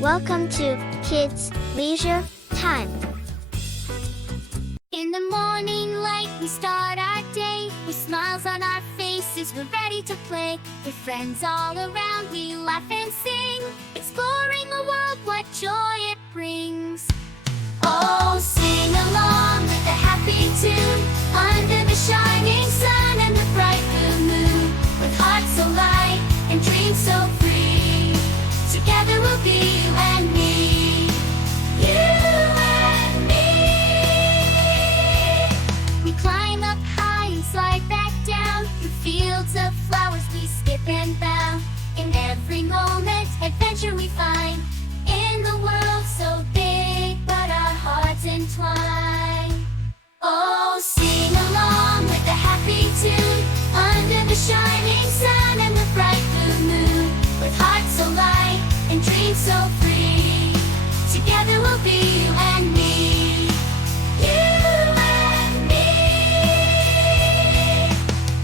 Welcome to Kids Leisure Time. In the morning light, we start our day. With smiles on our faces, we're ready to play. With friends all around, we laugh and sing. Exploring a world, what joy it brings. Oh, sing along with a happy tune. Under the shining sun and the bright blue moon. With hearts so light and dreams so free. Together we'll be you and me. You and me. We climb up high and slide back down. Through fields of flowers we skip and bound. In every moment, adventure we find. In the world so big, but our hearts entwine. Oh, sing along with a happy tune. Under the shining sun and the bright blue moon. With hearts so light and dreams so free. Together we'll be you and me. You and me.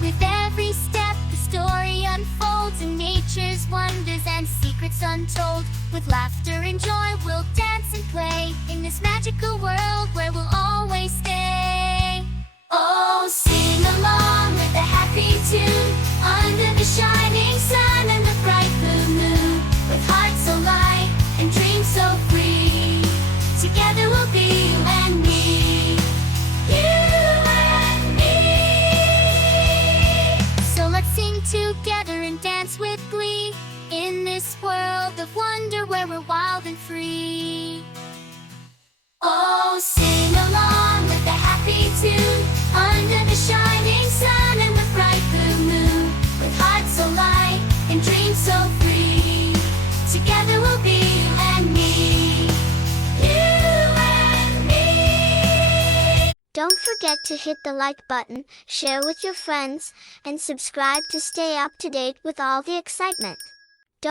With every step the story unfolds. In nature's wonders and secrets untold. With laughter and joy we'll dance and play. In this magical world where we'll always stay. Oh, sing along with a happy tune. Under the shining sun and the bright blue moon. With hearts so light and dreams so free. Together we'll be you and me. You and me. So let's sing together and dance with glee. In this world of wonder where we're wild and free. Oh, sing along with a happy tune. Under the shining sun and the bright blue moon. With hearts so light and dreams so free. Together we'll be you and me. You and me. Don't forget to hit the like button, share with your friends, and subscribe to stay up to date with all the excitement.